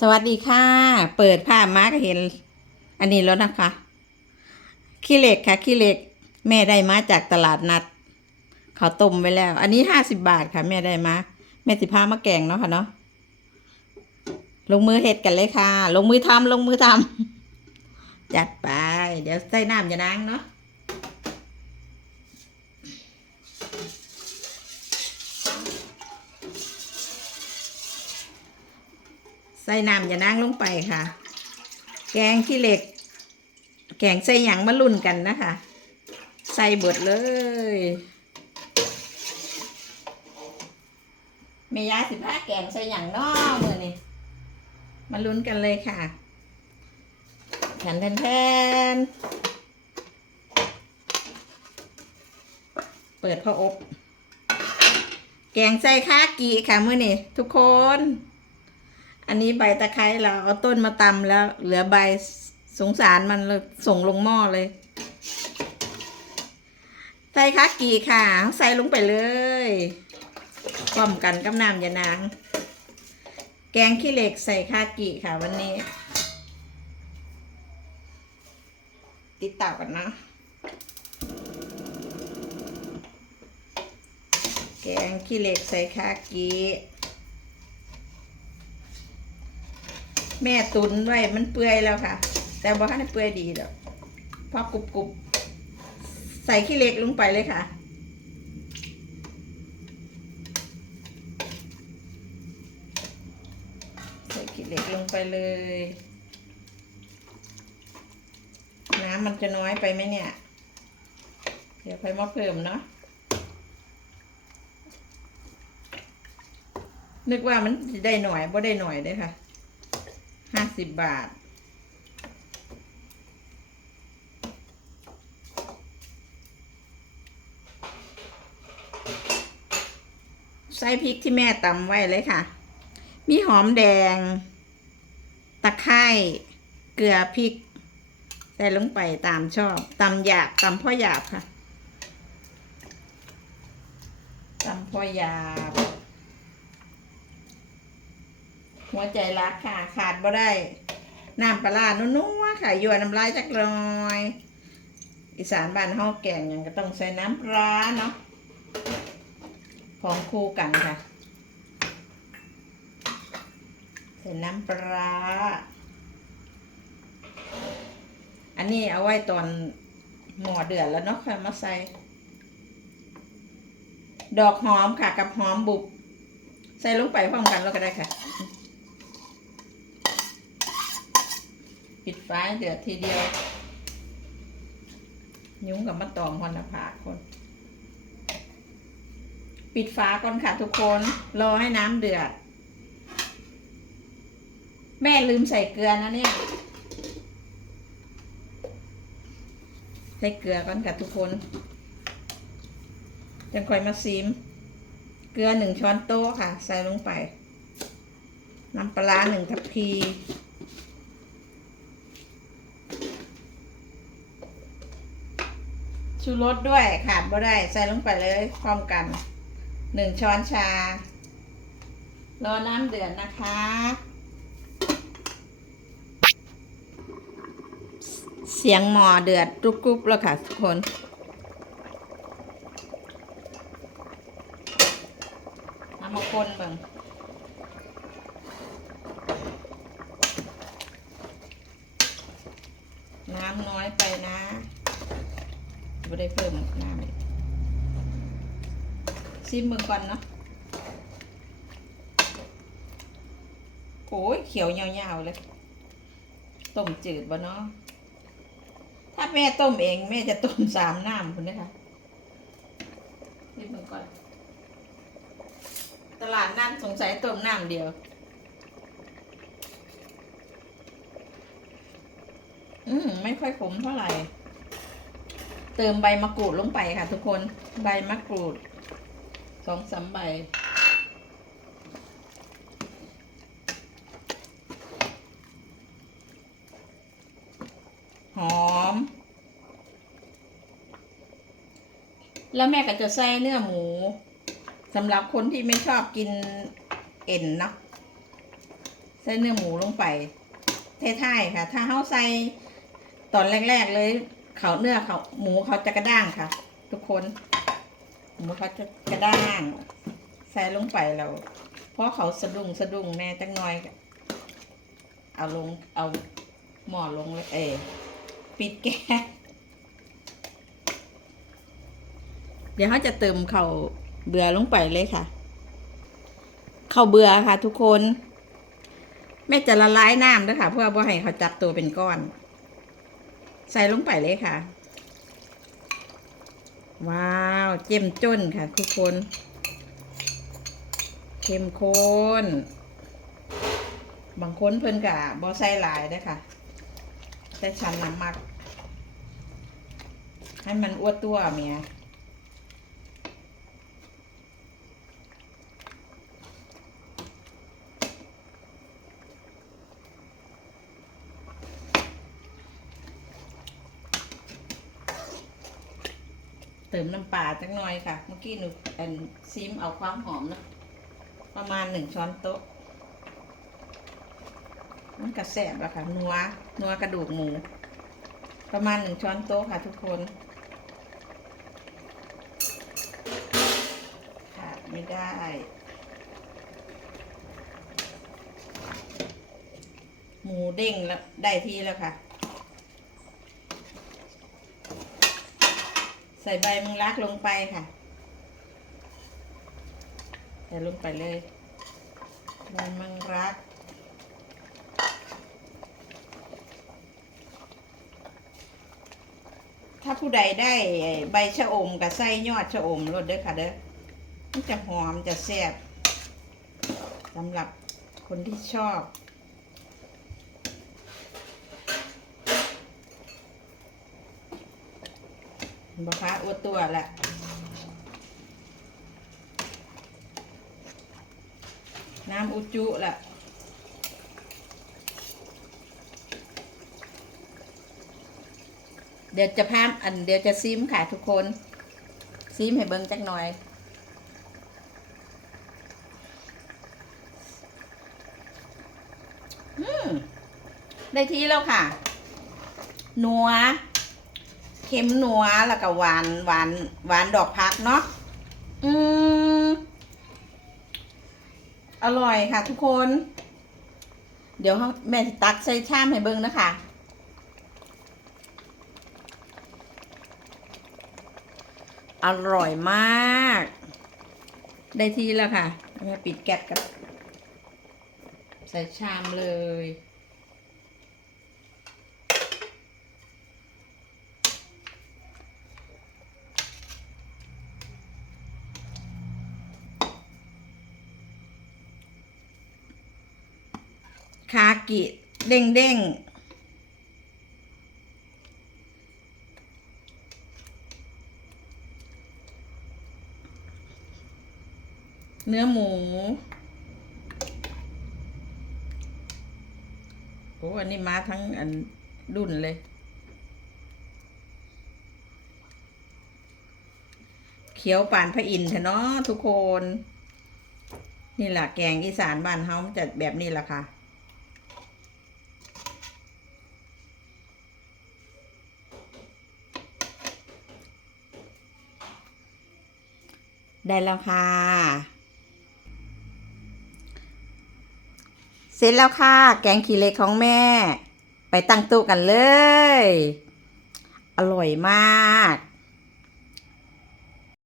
สวัสดีค่ะ เปิดผ้ามาก็เห็น อันนี้แล้วนะคะขี้เหล็กค่ะขี้เหล็ก แม่ได้มาจากตลาดนัดเขาต้มไว้แล้ว อันนี้ห้าสิบบาทค่ะ แม่ได้มาแม่สิพามาแกงเนาะค่ะเนาะลงมือเฮ็ดกันเลยค่ะ ลงมือทำลงมือทำจัดไป เดี๋ยวใส่น้ำจะนางเนาะ ใส่น้ำอย่านางลงไปค่ะ แกงขี้เหล็ก แกงใส่หยังมาลุ่นกันนะคะ ใส่เบิดเลยเมยาสิบห้าแกงใส่หยังนอมือนี่มาลุ้นกันเลยค่ะแทนแทนแทนเปิดพออบ แกงใส่ข้ากีค่ะมือนี่ทุกคน อันนี้ใบตะไคร้เราเอาต้นมาตำแล้ว เหลือใบสงสารมันเลยส่งลงหม้อเลย ใส่คักกีค่ะ ใส่ลงไปเลยพร้อมกันกับน้ำยานาง แกงขี้เหล็กใส่คากิค่ะวันนี้ ติดเต่ากันนะแกงขี้เหล็กใส่คากิ แม่ตุนไว้มันเปื่อยแล้วค่ะ แต่บ่ทันได้เปื่อยดีดอกพอกรุบกรุบใส่ขี้เหล็กลงไปเลยค่ะ ใส่ขี้เหล็กลงไปเลย น้ำมันจะน้อยไปไหมเนี่ย เดี๋ยวค่อยมาเพิ่มเนาะนึกว่ามันได้หน่อยบ่ได้หน่อยเด้ค่ะ ห้าสิบบาท ใส่พริกที่แม่ตำไว้เลยค่ะ มีหอมแดง ตะไคร้เกลือพริก ใส่ลงไปตามชอบตำหยาบตำพ่อหยาบค่ะตำพ่อหยาบ หัวใจรักค่ะ ขาดบ่ได้ น้ำปลาร้นุ่วๆค่ะยัวน้ำลายจักหน่อย อีสานบ้านเฮาแกงยังก็ต้องใส่น้ำปลาเนาะของคู่กันค่ะ ใส่น้ำปลาอันนี้เอาไว้ตอนหม้อเดือดแล้วเนาะค่อยมาใส่ดอกหอมค่ะกับหอมบุบ ใส่ลงไปพร้อมกันแล้วก็ได้ค่ะ ปิดไฟเดือดทีเดียว ยุ้งกับมะตอมพรณภาคน ปิดฝาก่อนค่ะทุกคน รอให้น้ำเดือด แม่ลืมใส่เกลือนะเนี่ย ใส่เกลือก่อนค่ะทุกคนจังค่อยมาซีม เกลือหนึ่งช้อนโต๊ะค่ะ ใส่ลงไป น้ำปลาหนึ่งทัพพี ชูรสด้วยขาดบ่ได้ ใส่ลงไปเลยพร้อมกันหนึ่งช้อนชา รอน้ำเดือดนะคะ เสียงหมอเดือดกรุบๆแล้วค่ะทุกคนเอามาคนเบิ่งน้ำน้อยไปนะ ไม่ได้เพิ่มน้ำอีกซิมเบิ่งก่อนเนาะโอ้ยเขียวยาวๆเลยต้มจืดบ่เนาะถ้าแม่ต้มเองแม่จะต้มสามน้ำคุณนะคะซิมเบิ่งก่อน ตลาดนั่นสงสัยต้มน้ำเดียวอืมไม่ค่อยขมเท่าไหร่ เติมใบมะกรูดลงไปค่ะทุกคนใบมะกรูดสองสามใบ หอม แล้วแม่ก็จะใส่เนื้อหมูสำหรับคนที่ไม่ชอบกินเอ็นเนาะใส่เนื้อหมูลงไปท้ายๆค่ะ ถ้าเขาใส่ตอนแรก ๆ เลย เขาเนื้อเขาหมูเขาจะกระด้างค่ะ ทุกคน หมูเขาจะกระด้างใส่ลงไปแล้วเพราะเขาสะดุ้งสะดุ้งแน่จังน้อย เอาลงเอาหม้อลงเลยเอปิดแก๊สเดี๋ยวเขาจะเติมเข่าเบื่อลงไปเลยค่ะ เขาเบื่อค่ะ ทุกคนแม่จะละลายน้ำด้วยค่ะ เพื่อว่าให้เขาจับตัวเป็นก้อน ใส่ลงไปเลยค่ะ ว้าว เจ้มจนค่ะ ทุกคน เข้มข้น บางคนเพิ่นกะบอใส่หลายได้ค่ะ แต่ฉันน้ำมัก ให้มันอ้วดตัวเมีย ติมน้ำปลาจักหน่อยค่ะ เมื่อกี้หนูอันซิมเอาความหอมนะประมาณหนึ่งช้อนโต๊ะ มันกระแสบแล้วค่ะนัวนัวกระดูกหมู ประมาณหนึ่งช้อนโต๊ะค่ะทุกคนขาดไม่ได้หมูเด้งแล้วได้ที่แล้วค่ะ ใส่ใบมังลักลงไปค่ะ ใส่ลงไปเลยใบมังรัก ถ้าผู้ใดได้ใบชะอมกับไส้ยอดชะอมรสเด้อค่ะเด้อมันจะหอมจะแซ่บสำหรับคนที่ชอบ บอกคะอวดตัวแหละน้ำอุจุละเดี๋ยวจะพามอันเดี๋ยวจะซิมค่ะทุกคน ซิมให้เบิ้งจักหน่อย ได้ที่แล้วค่ะ นัว เค็มนัวแล้วก็หวานหวานหวานดอกพักเนาะอืมอร่อยค่ะทุกคน เดี๋ยวแม่ตักใส่ชามให้เบิ้งนะคะอร่อยมาก ได้ที่แล้วค่ะแม่ปิดแก๊สกันใส่ชามเลย คากิเด้งเด้งเนื้อหมู โอ้อันนี้มาทั้งอันดุนเลย เขียวป่านพระอินทร์เถอะเนาะทุกคน นี่แหละแกงอีสานบ้านเฮามันจะแบบนี้แหละค่ะ ได้แล้วค่ะ เสร็จแล้วค่ะ แกงขี้เหล็กของแม่ ไปตั้งตู้กันเลย อร่อยมาก